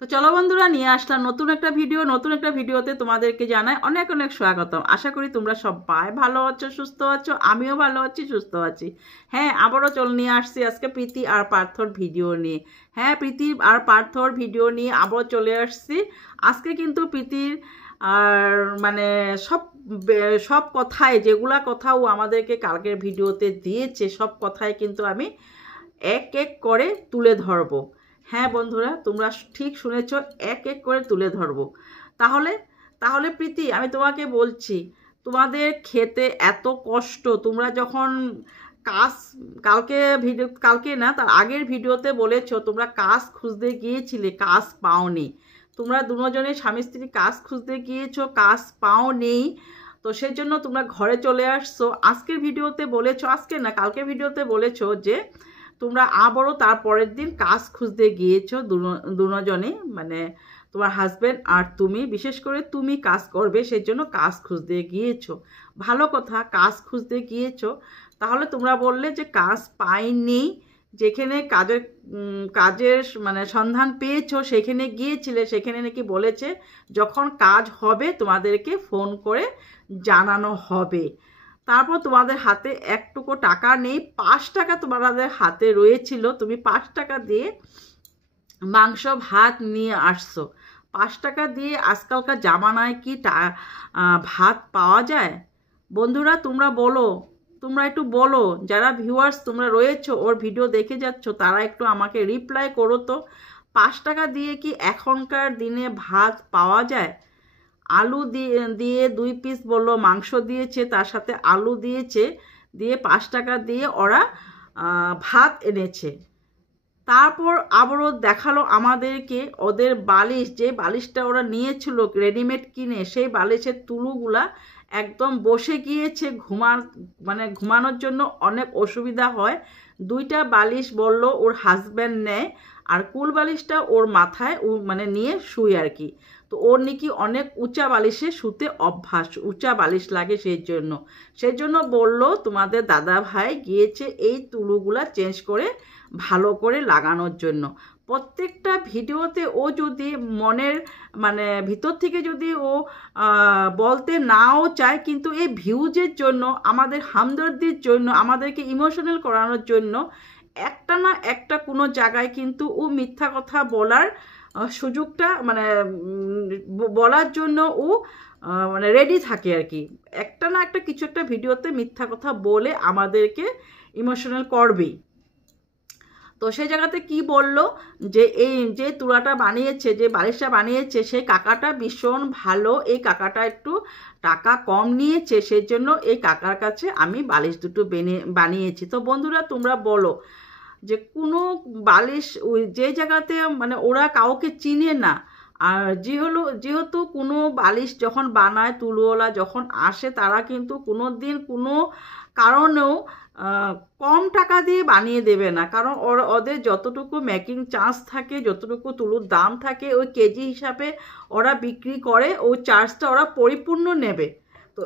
তো চলো বন্ধুরা, নিয়ে আসলাম নতুন একটা ভিডিওতে তোমাদেরকে জানাই অনেক অনেক স্বাগতম। আশা করি তোমরা সবাই ভালো আছো, সুস্থ আছো। আমিও ভালো আছি, সুস্থ আছি। হ্যাঁ, আবারও নিয়ে আসছি আজকে প্রীতি আর পার্থর ভিডিও নিয়ে। হ্যাঁ, প্রীতি আর পার্থর ভিডিও নিয়ে আবারও চলে আসছি। আজকে কিন্তু প্রীতির আর মানে সব সব কথাই, যেগুলা কথা ও আমাদেরকে কালকের ভিডিওতে দিয়েছে, সব কথাই কিন্তু আমি এক এক করে তুলে ধরবো। হ্যাঁ বন্ধুরা, তোমরা ঠিক শুনেছ, এক এক করে তুলে ধরবো। তাহলে তাহলে প্রীতি, আমি তোমাকে বলছি, তোমাদের খেতে এত কষ্ট, তোমরা যখন কাজ, কালকে না তার আগের ভিডিওতে বলেছো তোমরা কাজ খুঁজতে গিয়েছিলে, কাজ পাওনি। তোমরা দুজনে স্বামী স্ত্রী কাজ খুঁজতে গিয়েছো, কাজ পাওনি। তো সেই জন্য তোমরা ঘরে চলে আসছো। আজকের ভিডিওতে বলেছো, আজকে না কালকের ভিডিওতে বলেছো যে তোমরা আবারও তার পরের দিন কাজ খুঁজতে গিয়েছো দুজনে, মানে তোমার হাজব্যান্ড আর তুমি, বিশেষ করে তুমি কাজ করবে সেই জন্য কাজ খুঁজতে গিয়েছো। ভালো কথা, কাজ খুঁজতে গিয়েছো। তাহলে তোমরা বললে যে কাজ পাইনি, যেখানে কাজের মানে সন্ধান পেয়েছো সেখানে গিয়েছিলে, সেখানে নাকি বলেছে যখন কাজ হবে তোমাদেরকে ফোন করে জানানো হবে। তারপর তোমাদের হাতে একটুকু টাকা নেই, 5 টাকা তোমাদের হাতে রয়েছিল, তুমি 5 টাকা দিয়ে মাংস ভাত নিয়ে আসছো। 5 টাকা দিয়ে আজকালকার জামানায় কি ভাত পাওয়া যায়? বন্ধুরা তোমরা বলো, তোমরা একটু বলো, যারা ভিউয়ার্স তোমরা রয়েছো ওর ভিডিও দেখে যাচ্ছ, তারা একটু আমাকে রিপ্লাই করো তো। 5 টাকা দিয়ে কি এখনকার দিনে ভাত পাওয়া যায়? আলু দিয়ে 2 পিস বললো মাংস দিয়েছে, তার সাথে আলু দিয়েছে, দিয়ে 5 টাকা দিয়ে ওরা ভাত এনেছে। তারপর আবারও দেখালো আমাদেরকে ওদের বালিশ, যে বালিশটা ওরা নিয়েছিল রেডিমেড কিনে, সেই বালিশের তুলোগুলা একদম বসে গিয়েছে। মানে ঘুমানোর জন্য অনেক অসুবিধা হয়। 2টা বালিশ বলল ওর হাজব্যান্ড নেয়, আর কুল বালিশটা ওর মাথায় মানে নিয়ে শুয়ে আর কি। তো ওর নাকি অনেক উঁচা বালিশে শুতে অভ্যাস, উঁচা বালিশ লাগে, সেই জন্য বলল তোমাদের দাদা ভাই গিয়েছে এই তুলোগুলা চেঞ্জ করে ভালো করে লাগানোর জন্য। প্রত্যেকটা ভিডিওতে ও যদি মনের মানে ভিতর থেকে যদি ও বলতে নাও চায়, কিন্তু এই ভিউজের জন্য, আমাদের হামদর্দির জন্য, আমাদেরকে ইমোশনাল করানোর জন্য একটা না একটা কোনো জায়গায় কিন্তু ও মিথ্যা কথা বলার সুযোগটা মানে বলার জন্য ও মানে রেডি থাকে আর কি। একটা না একটা কিছু একটা ভিডিওতে মিথ্যা কথা বলে আমাদেরকে ইমোশনাল করবেই। তো সেই জায়গাতে কি বলল যে এই যে তুলাটা বানিয়েছে, যে বালিশটা বানিয়েছে, সেই কাকাটা ভীষণ ভালো, এই কাকাটা একটু টাকা কম নিয়েছে, সেই জন্য এই কাকার কাছে আমি বালিশ দুটো বানিয়েছি। তো বন্ধুরা তোমরা বলো যে কোনো বালিশ ওই যে জায়গাতে মানে ওরা কাউকে চিনে না, আর যেহেতু কোনো বালিশ যখন বানায়, তুলোওয়ালা যখন আসে, তারা কিন্তু কোনো দিন কোনো কারণেও কম টাকা দিয়ে বানিয়ে দেবে না, কারণ ওদের যতটুকু মেকিং চার্জ থাকে, যতটুকু তুলোর দাম থাকে, ওই কেজি হিসাবে ওরা বিক্রি করে, ওই চার্জটা ওরা পরিপূর্ণ নেবে। তো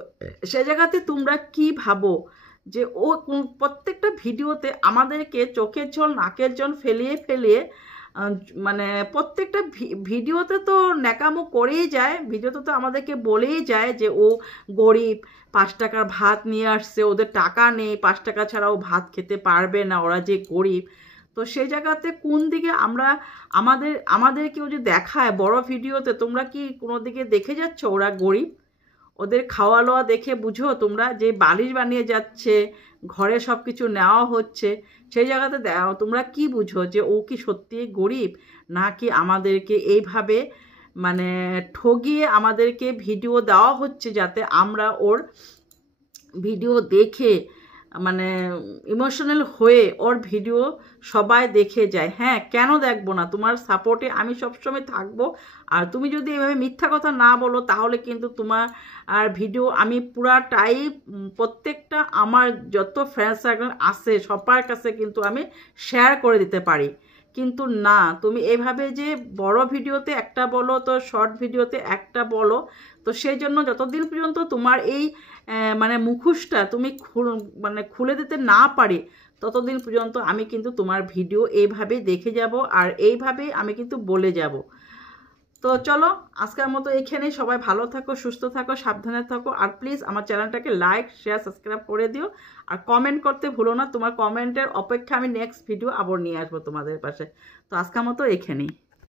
সে জায়গাতে তোমরা কি ভাবো যে ও প্রত্যেকটা ভিডিওতে আমাদেরকে চোখের জল নাকের জল ফেলিয়ে ফেলিয়ে মানে প্রত্যেকটা ভিডিওতে তো ন্যাকামো করেই যায়, ভিডিওতে তো আমাদেরকে বলেই যায় যে ও গরিব, 5 টাকার ভাত নিয়ে আসছে, ওদের টাকা নেই, 5 টাকা ছাড়া ও ভাত খেতে পারবে না, ওরা যে গরিব। তো সেই জায়গাতে কোন দিকে আমরা আমাদেরকেও যে দেখায় বড় ভিডিওতে, তোমরা কি কোনো দিকে দেখে যাচ্ছ ওরা গরিব? ওদের খাওয়া লওয়া দেখে বুঝো তোমরা যে বালিশ বানিয়ে যাচ্ছে, ঘরে সব কিছু নেওয়া হচ্ছে, সেই জায়গাতে তোমরা কি বুঝো যে ও কি সত্যি গরিব, নাকি আমাদেরকে এইভাবে মানে ঠগিয়ে আমাদেরকে ভিডিও দেওয়া হচ্ছে যাতে আমরা ওর ভিডিও দেখে মানে ইমোশনাল হয়ে ওর ভিডিও সবাই দেখে যায়। হ্যাঁ, কেন দেখবো না, তোমার সাপোর্টে আমি সবসময় থাকবো। আর তুমি যদি এভাবে মিথ্যা কথা না বলো, তাহলে কিন্তু তোমার আর ভিডিও আমি পুরাটাই প্রত্যেকটা আমার যত ফ্রেন্ড সার্কেল আছে সবার কাছে কিন্তু আমি শেয়ার করে দিতে পারি। কিন্তু না, তুমি এভাবে যে বড় ভিডিওতে একটা বলো, তো শর্ট ভিডিওতে একটা বলো, তো সেই জন্য যতদিন পর্যন্ত তোমার এই মানে মুখোশটা তুমি মানে খুলে দিতে না পারি, ততদিন পর্যন্ত আমি কিন্তু তোমার ভিডিও এইভাবেই দেখে যাব, আর এইভাবেই আমি কিন্তু বলে যাব। তো চলো আজকের মতো এখানেই, সবাই ভালো থাকো, সুস্থ থাকো, সাবধানে থাকো। আর প্লিজ আমার চ্যানেলটাকে লাইক, শেয়ার, সাবস্ক্রাইব করে দিও। আর কমেন্ট করতে ভুলো না। তোমার কমেন্টের অপেক্ষা আমি নেক্সট ভিডিও আবার নিয়ে আসবো তোমাদের পাশে। তো আজকের মতো এখানেই।